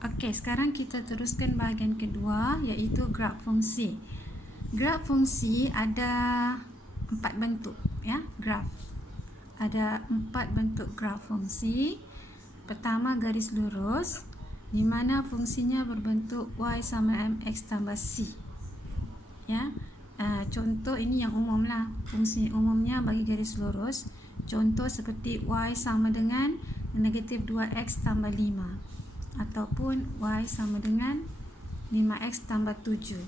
Okey, sekarang kita teruskan bahagian kedua, iaitu graf fungsi. Graf fungsi ada 4 bentuk, ya, graf. Ada 4 bentuk graf fungsi. Pertama, garis lurus, di mana fungsinya berbentuk y sama mx tambah c. Ya, contoh ini yang umum lah. Fungsi umumnya bagi garis lurus. Contoh seperti y sama dengan negatif 2x tambah 5. Ataupun y sama dengan 5x tambah 7.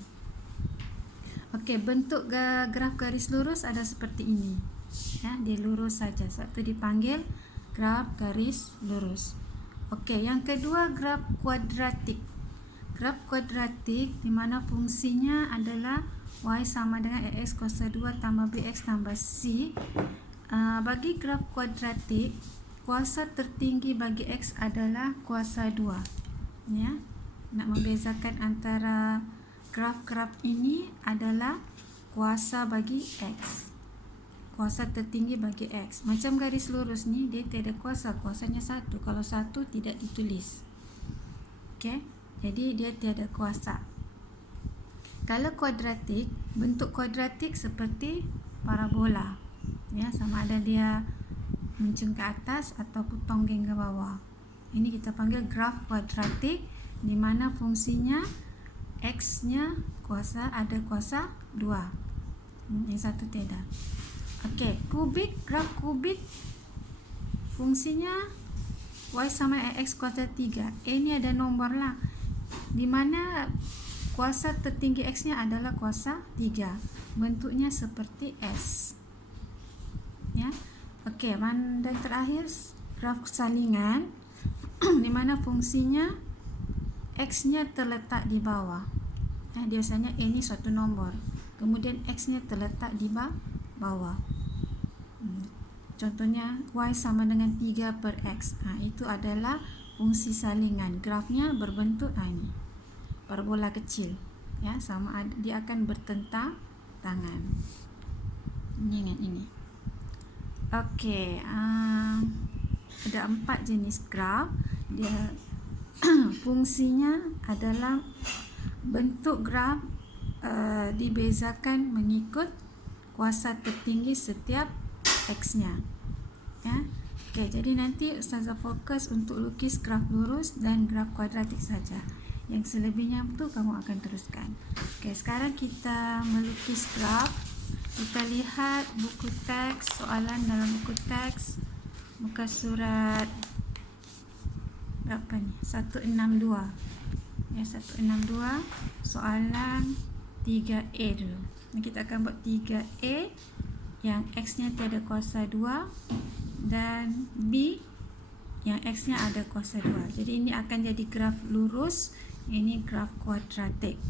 Okey, bentuk graf garis lurus ada seperti ini. Ya, dia lurus saja. Sebab itu dipanggil graf garis lurus. Okey, yang kedua graf kuadratik. Graf kuadratik di mana fungsinya adalah y sama dengan ax kuasa 2 tambah bx tambah c. Bagi graf kuadratik, kuasa tertinggi bagi x adalah kuasa 2. Ya, nak membezakan antara graf-graf ini adalah kuasa bagi x. Kuasa tertinggi bagi x. Macam garis lurus ni, dia tiada kuasa, kuasanya 1. Kalau 1 tidak ditulis. Okey, jadi dia tiada kuasa. Kalau kuadratik, bentuk kuadratik seperti parabola. Ya, sama ada dia menceng ke atas ataupun tonggeng ke bawah. Ini kita panggil graf kuadratik, di mana fungsinya x-nya ada kuasa 2. Yang satu tiada. Okey, kubik, graf kubik fungsinya y sama ax kuasa 3. Ini ada nombor lah, di mana kuasa tertinggi x-nya adalah kuasa 3. Bentuknya seperti S. Ya. Okey, dan terakhir graf salingan di mana fungsinya x-nya terletak di bawah. Biasanya ini suatu nombor, kemudian x-nya terletak di bawah. Contohnya y sama dengan 3 per x. Itu adalah fungsi salingan. Grafnya berbentuk ini, parabola kecil. Ya, sama ada, dia akan bertentang tangan. Ini dengan ini. Okey, ada 4 jenis graf. Dia fungsinya adalah bentuk graf dibezakan mengikut kuasa tertinggi setiap x-nya. Ya. Okey, jadi nanti Ustazah fokus untuk lukis graf lurus dan graf kuadratik saja. Yang selebihnya tu kamu akan teruskan. Okey, sekarang kita melukis graf. Kita lihat buku teks, soalan dalam buku teks, muka surat berapa ni? 162. Ya, 162, soalan 3A dulu. Kita akan buat 3A yang x-nya tiada kuasa 2 dan B yang x-nya ada kuasa 2. Jadi ini akan jadi graf lurus, ini graf kuadratik.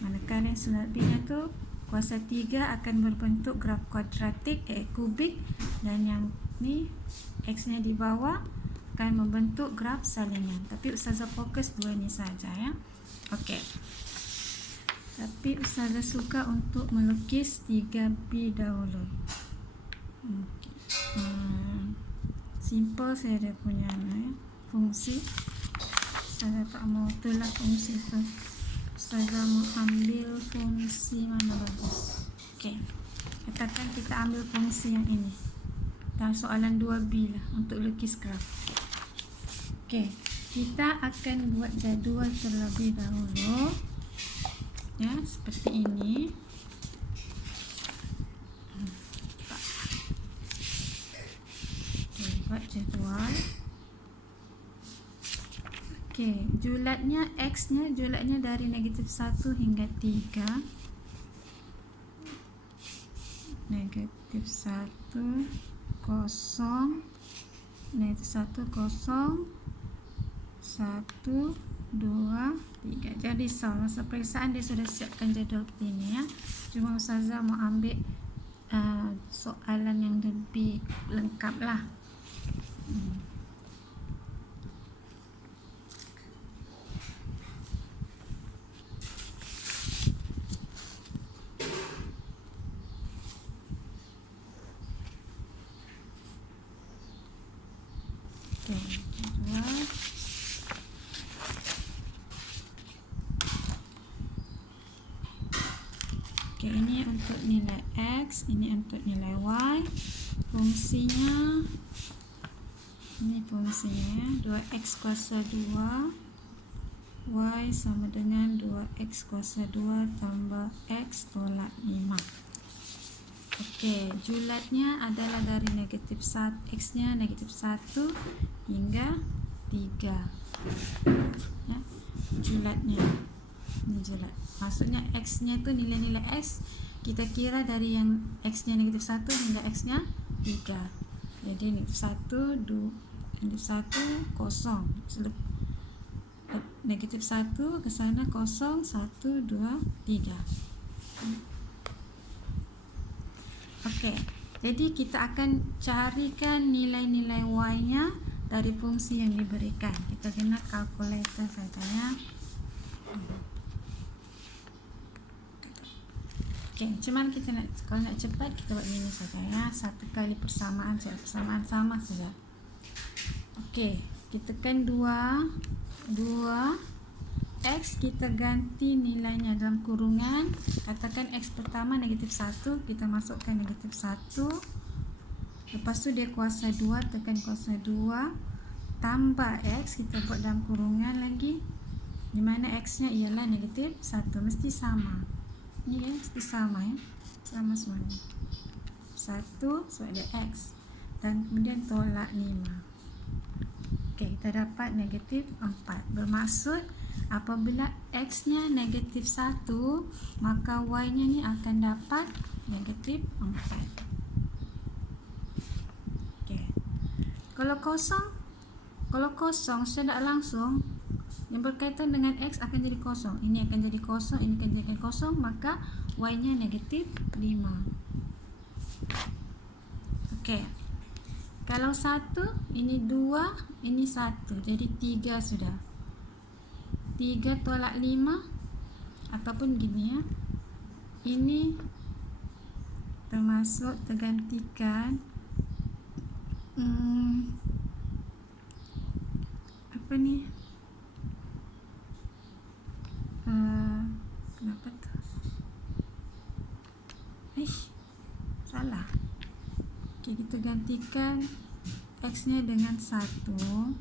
Manakala yang selebihnya tu kuasa 3 akan berbentuk graf kuadratik, kubik, dan yang ni x-nya di bawah akan membentuk graf salingan. Tapi Ustazah fokus dua ni saja, ya. Okey. Tapi Ustazah suka untuk melukis 3B dahulu. Simple saya dia punya fungsi. Ustazah tak mau itulah fungsi tu. Ustazah mau ambil fungsi mana bagus. Okey, katakan kita ambil fungsi yang ini dan soalan 2B lah untuk lukis graf. Okey, kita akan buat jadual terlebih dahulu. Ya, seperti ini. Okey, buat jadual. Okey, julatnya x-nya, julatnya dari negatif 1 hingga 3. Negatif 1, 0, negatif 1, 0, 1, 2, 3. Jadi masa periksaan dia sudah siapkan jadual ini, ya. Cuma Ustazah mau ambil soalan yang lebih lengkap lah. Okey, jadual. Okey, ini untuk nilai X, ini untuk nilai Y. Fungsinya, ini fungsinya 2X kuasa 2, Y sama dengan 2X kuasa 2 tambah X tolak 5. Okey, julatnya adalah dari negatif 1, X-nya negatif 1 hingga 3. Ya, julatnya. Ini julat. Maksudnya X-nya itu nilai-nilai X kita kira dari yang X-nya negatif 1 hingga X-nya 3. Jadi negatif 1, 2, negatif 1, kosong. Negatif 1 ke sana kosong, 1, 2, 3. Okey, jadi kita akan carikan nilai-nilai Y-nya dari fungsi yang diberikan. Kita guna kalkulator saja ya. Okey, cuman kita nak, kalau nak cepat kita buat ini saja ya. Satu kali persamaan saja, persamaan sama saja. Okey, kita kan 2 X, kita ganti nilainya dalam kurungan. Katakan X pertama negatif 1, kita masukkan negatif 1. Lepas tu dia kuasa 2, tekan kuasa 2 tambah X, kita buat dalam kurungan lagi, di mana X nya ialah negatif 1. Mesti sama. Ini ya, mesti sama ya. Sama semuanya. 1 sebab dia X. Dan kemudian tolak 5. Okey, kita dapat negatif 4. Bermaksud apabila X nya negatif 1, maka Y nya ni akan dapat negatif 4. Okey. Kalau kosong secara langsung yang berkaitan dengan X akan jadi kosong. Ini akan jadi kosong, ini akan jadi kosong, maka Y nya negatif 5. Okey. Kalau 1, ini 2, ini 1. Jadi 3 sudah. 3 tolak 5, ataupun gini ya. Ini termasuk tergantikan apa ni? Kenapa tu? Salah. Okay, kita gantikan X nya dengan 1,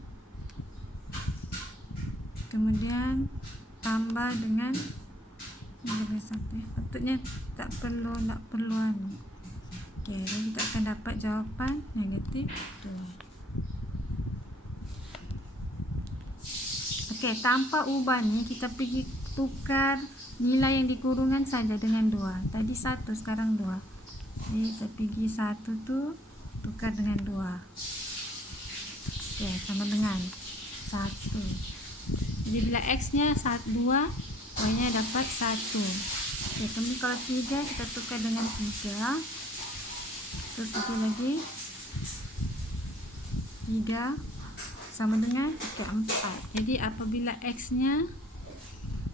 kemudian tambah dengan 1. Patutnya tak perlu anu. Okay, jadi kita akan dapat jawapan negatif 2. Okay, tanpa ubah ni kita pergi tukar nilai yang di kurungan saja dengan 2. Tadi 1, sekarang 2. Jadi kita pergi 1 tu tukar dengan 2. Okey, sama dengan 1. Jadi bila X nya 2, Y nya dapat 1. Okey, kemudian kalau 3 kita tukar dengan 3. Terus tukar lagi 3 sama dengan 4. Jadi apabila X nya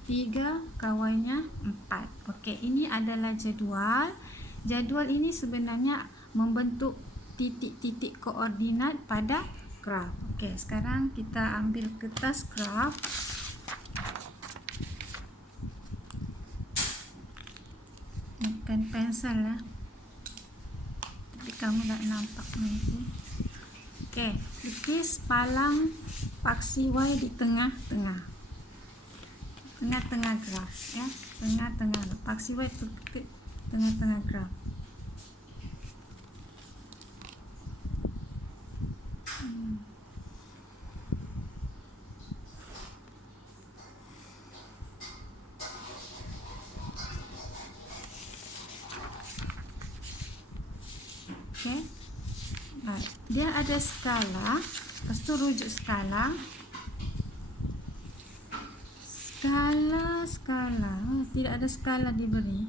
3, Y nya 4. Okey, ini adalah jadual. Jadual ini sebenarnya membentuk titik-titik koordinat pada graf. Okey, sekarang kita ambil kertas graf. Bukan pensel ya. Tapi kamu tak nampak nanti. Okey, lukis palang paksi Y di tengah-tengah. Tengah-tengah graf ya. Tengah-tengah. Paksi Y itu tengah-tengah graf. Okey. Dia ada skala, lepas tu rujuk skala. Skala, tidak ada skala diberi.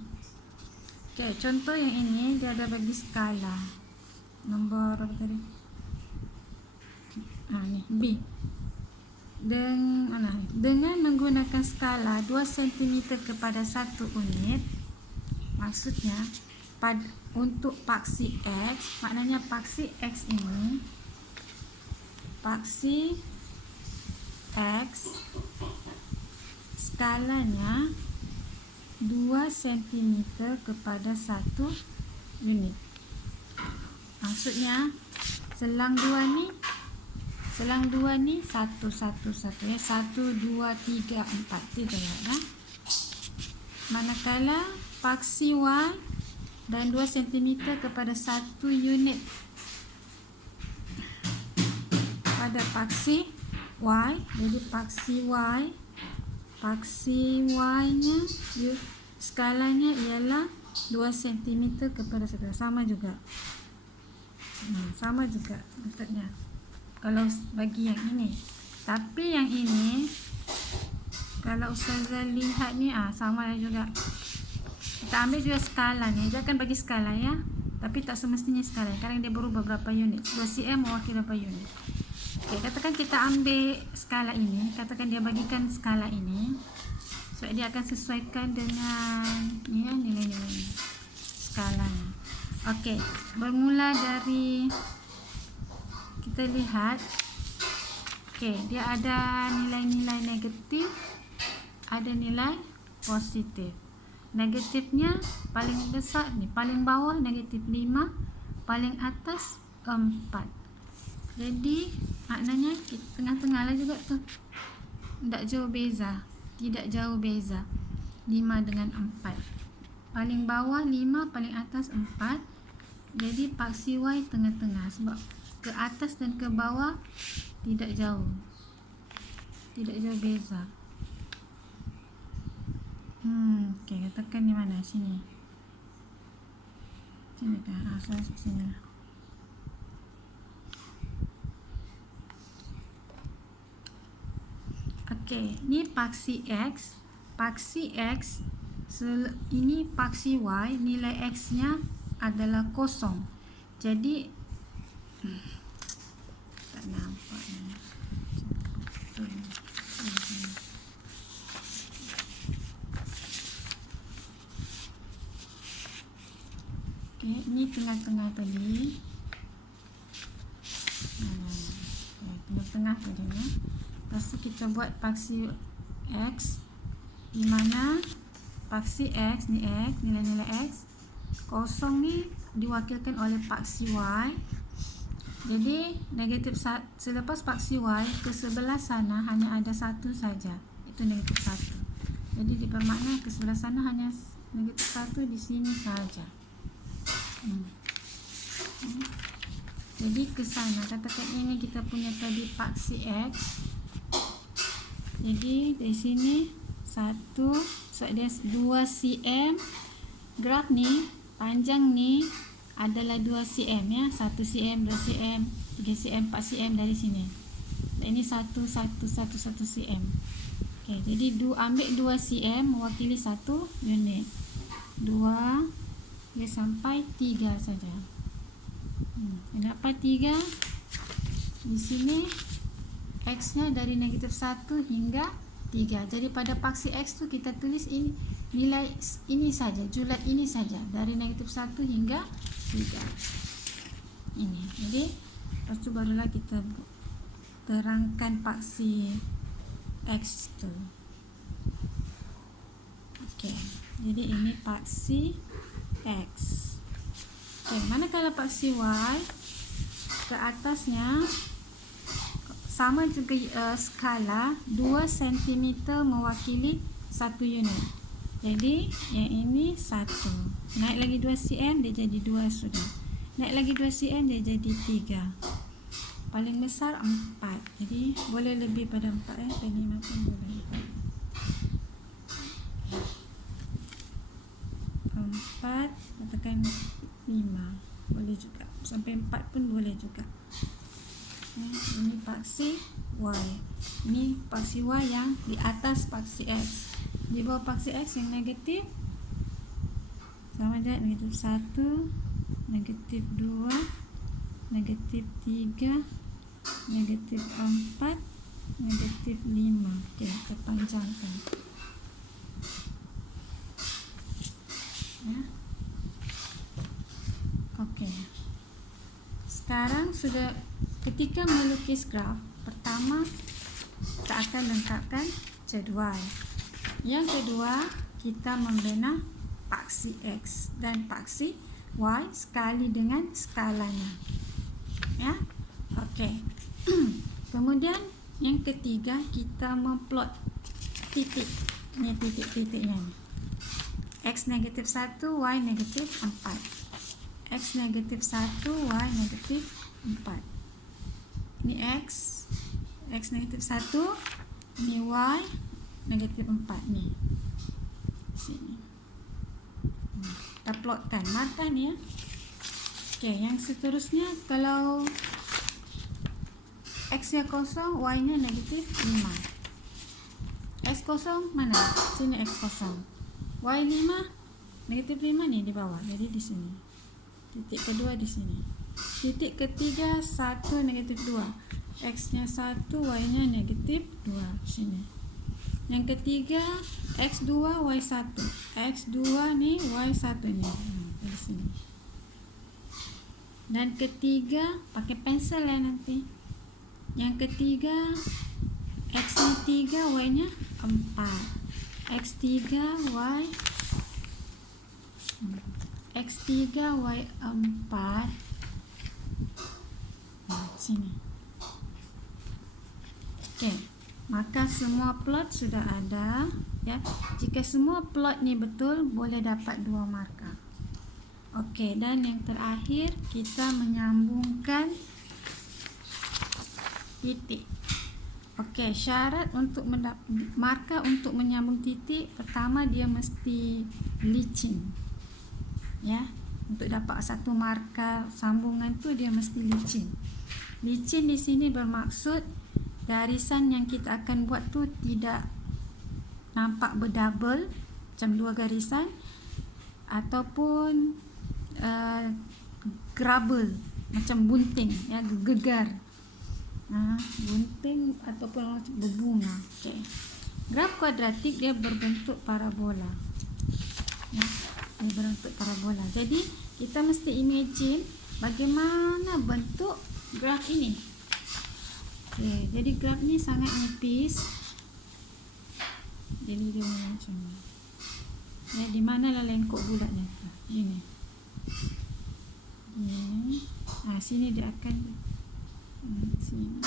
Okey, contoh yang ini dia ada bagi skala. Nombor apa tadi? Ni B. Dengan menggunakan skala 2 cm kepada 1 unit, maksudnya untuk paksi X, maknanya paksi X ini, paksi X skalanya 2 cm kepada 1 unit. Maksudnya selang 2 ni 1 ya, 1 2 3 4 tidak ya. Manakala paksi Y dan 2 cm kepada 1 unit pada paksi Y, jadi paksi Y nya skalanya ialah 2 cm kepada 1, sama juga metodnya kalau bagi yang ini. Tapi yang ini kalau Ustazah lihat ni sama juga. Kita ambil juga skala ni, dia akan bagi skala ya, tapi tak semestinya skala. Kadang dia berubah berapa unit. 2 cm mewakili berapa unit. Okey, katakan kita ambil skala ini, katakan dia bagikan skala ini, sebab dia akan sesuaikan dengan ni ya, nilai-nilai skala ni. Okey, bermula dari kita lihat. Okey, dia ada nilai-nilai negatif, ada nilai positif. Negatifnya paling besar ni, paling bawah negatif 5, paling atas 4. Jadi maknanya tengah-tengah lah juga tu, tidak jauh beza, 5 dengan 4. Paling bawah 5, paling atas 4. Jadi paksi Y tengah-tengah, sebab ke atas dan ke bawah tidak jauh beza. Okey, katakan di mana? Sini kan, sini lah. Okey, ni paksi X. Ini paksi Y, nilai X nya adalah kosong. Jadi tak nampak ni. Okey, ni tengah-tengah tadi. Tengah-tengah tadi ya. Lepas tu kita buat paksi X, di mana paksi X ni X, nilai-nilai X kosong ni diwakilkan oleh paksi Y. Jadi negatif selepas paksi Y ke sebelah sana hanya ada 1 saja, itu negatif 1. Jadi dipermakna ke sebelah sana hanya negatif 1 di sini saja. Jadi ke sana, katakan ini kita punya tadi paksi X. Jadi dari sini 1, so dia 2 cm. Graf ni panjang ni adalah 2 cm ya, 1 cm, 2 cm, 3 cm, 4 cm dari sini. Dan ini 1 cm. Okey, jadi ambil 2 cm mewakili 1 unit. 2 dia sampai 3 saja. Dapat 3. Di sini X nya dari negatif 1 hingga 3. Jadi pada paksi X tu kita tulis ini, nilai ini saja, julat ini saja, dari negatif 1 hingga 3 ini. Jadi lepas tu barulah kita terangkan paksi X tu. Okey, jadi ini paksi X. Okey, manakala paksi Y, ke atasnya sama juga skala 2 cm mewakili 1 unit. Jadi yang ini 1. Naik lagi 2 cm dia jadi 2 sudah. Naik lagi 2 cm dia jadi 3. Paling besar 4. Jadi boleh lebih pada 4 ya. Pada 5 pun boleh. 4 katakan 5 boleh juga. Sampai 4 pun boleh juga. Ini paksi Y. Ini paksi Y yang di atas paksi X. Di bawah paksi X yang negatif sama aja, negatif 1, negatif 2, negatif 3, negatif 4, negatif 5. Okey, kita panjangkan ya. Okey, sekarang sudah. Ketika melukis graf, pertama kita akan lengkapkan jadual. Yang kedua, kita membina paksi X dan paksi Y sekali dengan skalanya. Ya. Okey. Kemudian yang ketiga, kita memplot titik. Ini titik-titiknya ni. X negatif 1, Y negatif 4. X negatif 1, Y negatif 4. Ini X negatif 1, ini Y negatif 4 ni. Sini. Kita plotkan markah ni ya. Okey, yang seterusnya kalau X-nya kosong, Y-nya negatif 5. X kosong mana? Sini X kosong. Y 5, negatif 5 ni di bawah. Jadi di sini. Titik kedua di sini. Titik ketiga 1 negatif 2. X-nya 1, Y-nya negatif 2. Sini. Yang ketiga X2, Y1. X2 ni, Y1 ni. Di sini. Dan ketiga pakai pensel ya nanti. Yang ketiga X-nya 3, Y-nya 4. X3, Y X3, Y4. Sini. Okey, maka semua plot sudah ada ya. Jika semua plot ni betul, boleh dapat 2 markah. Okey, dan yang terakhir kita menyambungkan titik. Okey, syarat untuk markah untuk menyambung titik, pertama dia mesti licin. Ya, untuk dapat satu markah sambungan tu dia mesti licin. Licin di sini bermaksud garisan yang kita akan buat tu tidak nampak berdouble macam 2 garisan ataupun grabble macam bunting ya, gegar. Bunting ataupun berbunga. Okay. Graf kuadratik dia berbentuk parabola. Ya, dia berbentuk parabola. Jadi kita mesti imagine bagaimana bentuk graf ini. Okay. Jadi graf ni sangat nipis. Jadi dia macam ni. Ya, di mana lah lengkok bulatnya tu? Ini. Ini. Sini dia akan sini.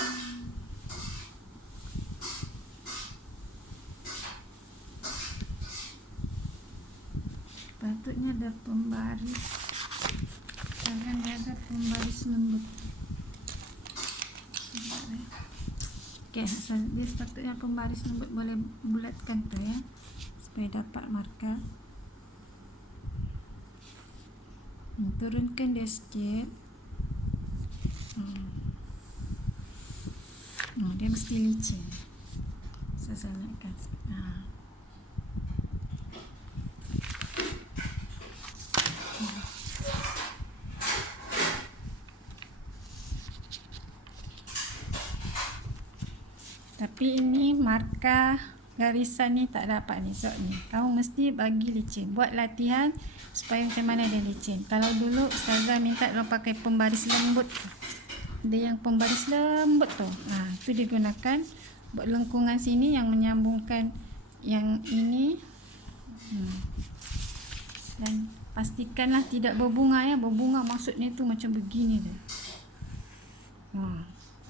Patutnya ada pembaris. Jangan ada pembaris lembut. Okey, dia sepatutnya pembaris lembut, boleh bulatkan tu ya, supaya dapat markah. Turunkan dia sikit. Dia mesti licin. Saya salahkan. Tapi ini markah garisan ni tak dapat ni. So ni kamu mesti bagi licin. Buat latihan supaya macam mana dia licin. Kalau dulu Ustazah minta orang pakai pembaris lembut. Ada yang pembaris lembut tu. Itu digunakan buat lengkungan sini yang menyambungkan yang ini. Dan pastikanlah tidak berbunga ya. Berbunga maksudnya tu macam begini dia.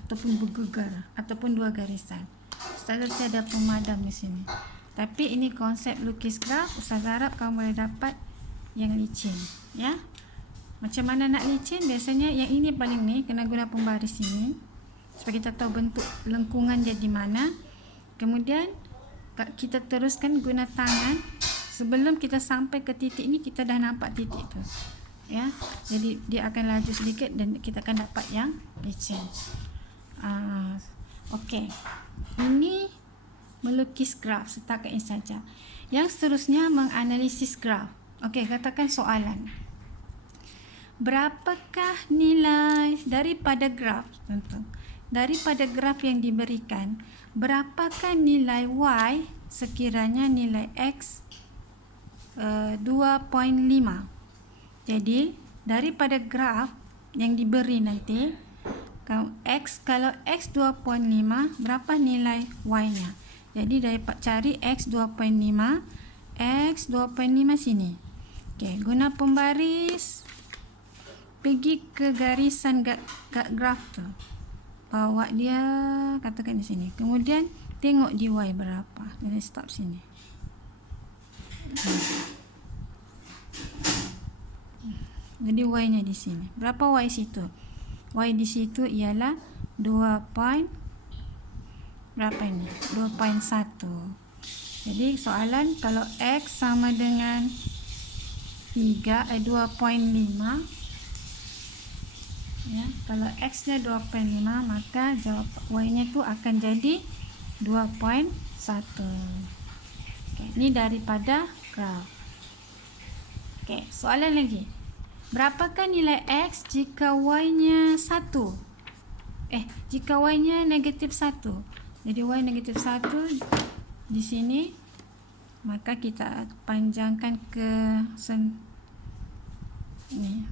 Ataupun bergegar ataupun 2 garisan. Ustazah ada pemadam di sini. Tapi ini konsep lukis graf. Ustazah harap kamu boleh dapat yang licin ya. Macam mana nak licin? Biasanya yang ini paling ni kena guna pembaris ini supaya kita tahu bentuk lengkungan dia di mana. Kemudian kita teruskan guna tangan. Sebelum kita sampai ke titik ni, kita dah nampak titik tu ya. Jadi dia akan laju sedikit dan kita akan dapat yang licin. Okey, ini melukis graf setakat ini saja. Yang seterusnya menganalisis graf. Okey, katakan soalan. Berapakah nilai daripada graf? Contoh, daripada graf yang diberikan, berapakah nilai Y sekiranya nilai X 2.5? Jadi daripada graf yang diberi nanti, kalau X 2.5, berapa nilai Y nya? Jadi dapat cari X 2.5 X 2.5 sini. Okey, guna pembaris, pergi ke garisan graf tu. Bawa dia, katakan di sini. Kemudian tengok di Y berapa. Jadi stop sini. Jadi Y-nya di sini. Berapa Y situ? Y di situ ialah 2 point berapa ini? 2.1. Jadi soalan kalau X sama dengan 2.5, ya, kalau X-nya 2.5, maka jawab Y-nya tu akan jadi 2.1. Okay, ini daripada graf. Okay, soalan lagi. Berapakah nilai X jika Y-nya 1? Jika Y-nya negatif 1. Jadi Y negatif 1 di sini, maka kita panjangkan ke ni.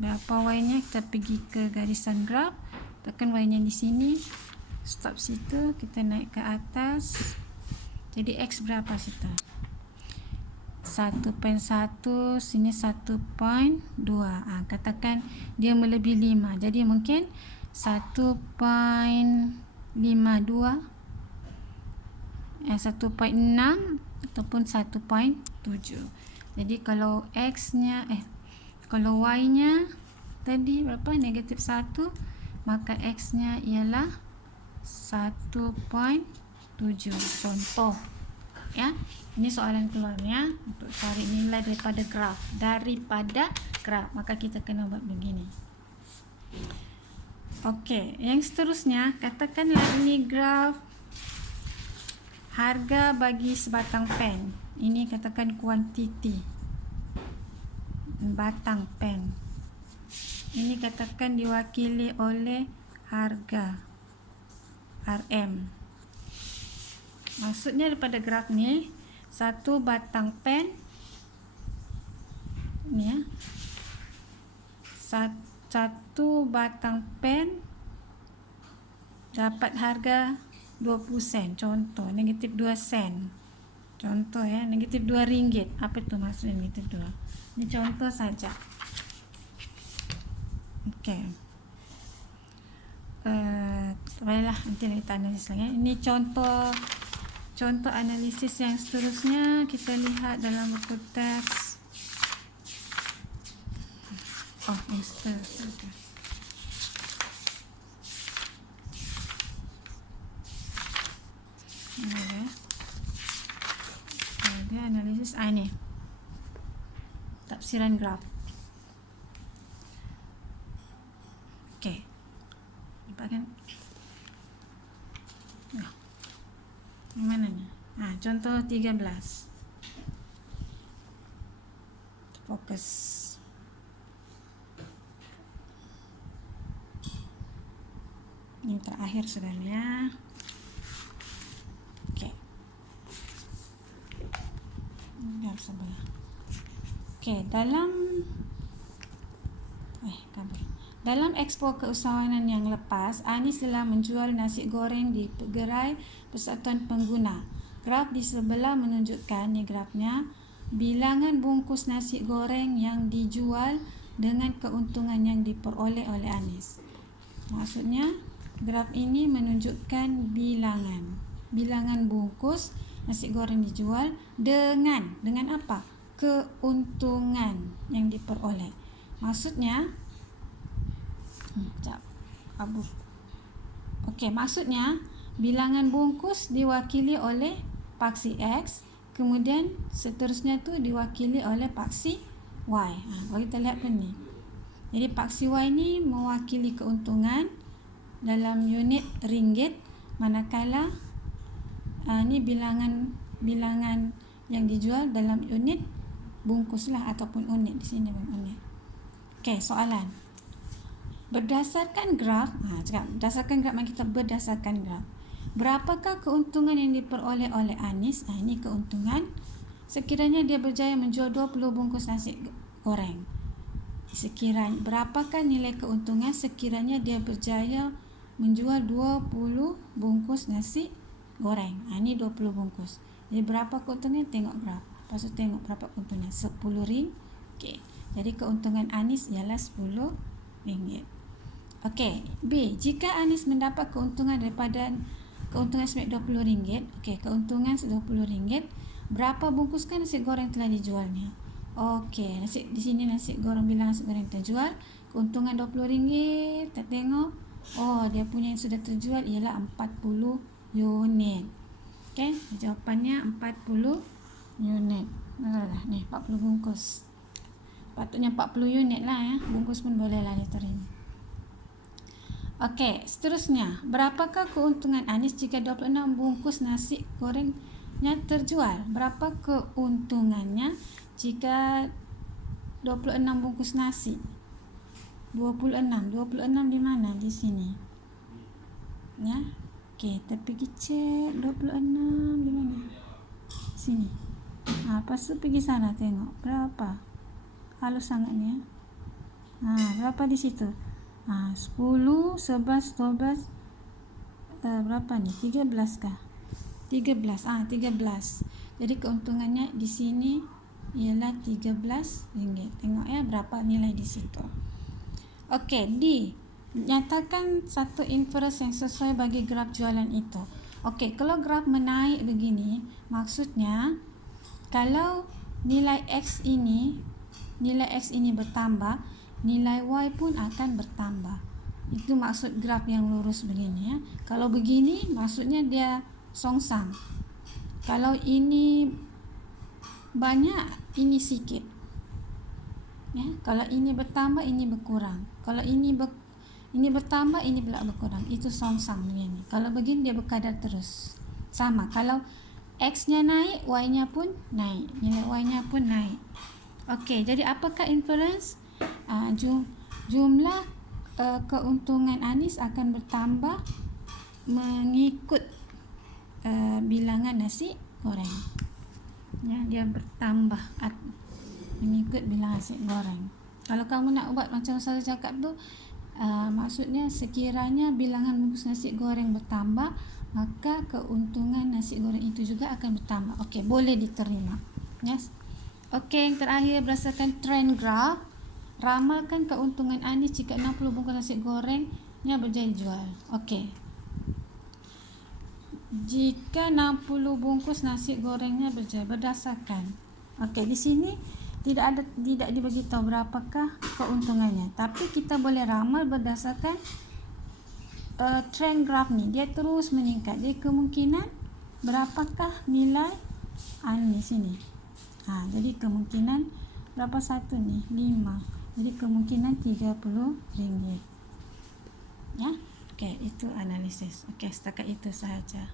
Berapa Y-nya? Kita pergi ke garisan graf, tekan Y-nya di sini, stop situ, kita naik ke atas. Jadi X berapa situ? 1.1, sini 1.2. Katakan dia melebihi 5. Jadi mungkin 1.52, 1.6 ataupun 1.7. Jadi kalau X-nya kalau Y-nya tadi berapa? Negatif 1, maka X-nya ialah 1.7. Contoh, ya. Ini soalan keluarnya untuk cari nilai daripada graf. Maka kita kena buat begini. Okey, yang seterusnya, katakanlah ini graf harga bagi sebatang pen. Ini katakan kuantiti batang pen. Ini katakan diwakili oleh harga RM. Maksudnya daripada graf ni, satu batang pen ni, ya, satu batang pen dapat harga 20 sen. Contoh, negatif 2 sen. Contoh, ya, negatif 2 ringgit. Apa itu maksudnya negatif 2? Ini contoh saja. Okey. Baiklah, nanti kita analisis lagi. Ini contoh analisis yang seterusnya. Kita lihat dalam buku teks. Yang seterusnya. Ada analisis ini. Tafsiran graf. Okey. Bagian mana ni? Contoh 13. Fokus. Ini terakhir sudah, ya. Okey. Biar sebelah. Okey, dalam Expo Keusahawanan yang lepas, Anis telah menjual nasi goreng di gerai Persatuan Pengguna. Graf di sebelah menunjukkan, ni grafnya, bilangan bungkus nasi goreng yang dijual dengan keuntungan yang diperoleh oleh Anis. Maksudnya, graf ini menunjukkan bilangan bungkus nasi goreng dijual dengan apa? Keuntungan yang diperoleh. Maksudnya, maksudnya bilangan bungkus diwakili oleh paksi X, kemudian seterusnya tu diwakili oleh paksi Y. Kalau kita lihat pun ni. Jadi paksi Y ni mewakili keuntungan dalam unit ringgit, manakala ni bilangan yang dijual dalam unit bungkus lah, ataupun unit. Di sini pun unit. Okey, soalan. Berdasarkan graf, berapakah keuntungan yang diperoleh oleh Anis? Ini keuntungan sekiranya dia berjaya menjual 20 bungkus nasi goreng. Berapakah nilai keuntungan sekiranya dia berjaya menjual 20 bungkus nasi goreng? Ini 20 bungkus. Jadi berapa keuntungan? Tengok graf. Lepas tu tengok berapa keuntungan, RM10. Jadi keuntungan Anis ialah RM10. Okey, B. Jika Anis mendapat keuntungan daripada keuntungan sebanyak RM20, keuntungan RM20, berapa bungkuskan nasi goreng telah dijualnya? Okey, di sini nasi goreng, bilang nasi goreng terjual, keuntungan RM20, kita tengok. Oh, dia punya yang sudah terjual ialah 40 unit. Okey, jawapannya 40 unit. Ni 40 bungkus. Patutnya 40 unit lah ya. Bungkus pun boleh lah diterima. Okey, seterusnya, berapakah keuntungan Anis jika 26 bungkus nasi gorengnya terjual? Berapa keuntungannya jika 26 bungkus nasi? 26 di mana? Di sini. Ya. Okey, kita pergi cek 26 di mana? Sini. Lepas tu pergi sana tengok berapa. Halus sangat ni ya. Berapa di situ? 10, 11, 12, berapa ni? 13 kah? 13. 13. Jadi keuntungannya di sini ialah RM13. Tengok ya berapa nilai di situ. Okey, D. Nyatakan satu inference yang sesuai bagi graf jualan itu. Okey, kalau graf menaik begini, maksudnya kalau nilai X ini bertambah, nilai Y pun akan bertambah. Itu maksud graf yang lurus begini ya. Kalau begini maksudnya dia songsang. Kalau ini banyak, ini sikit. Ya, kalau ini bertambah, ini berkurang. Kalau ini bertambah, ini pula berkurang. Itu songsang begini. Kalau begini dia berkadar terus. Sama. Kalau X-nya naik, Y-nya pun naik. Nilai Y-nya pun naik. Okey, jadi apakah inference? Jumlah keuntungan Anis akan bertambah mengikut bilangan nasi goreng. Ya, dia bertambah mengikut bilangan nasi goreng. Kalau kamu nak buat macam saya cakap tu, maksudnya sekiranya bilangan bungkus nasi goreng bertambah, maka keuntungan nasi goreng itu juga akan bertambah. Okey, boleh diterima. Yes. Okey, yang terakhir berdasarkan trend graph, ramalkan keuntungan Anis jika 60 bungkus nasi gorengnya berjaya jual. Okey. Jika 60 bungkus nasi gorengnya berjaya, berdasarkan. Okey, di sini tidak dibagi tahu berapakah keuntungannya, tapi kita boleh ramal berdasarkan trend graph ni. Dia terus meningkat. Jadi kemungkinan berapakah nilai Anis sini? Jadi kemungkinan berapa satu ni? 5. Jadi kemungkinan RM30. Ya. Okey, itu analisis. Okey, setakat itu sahaja.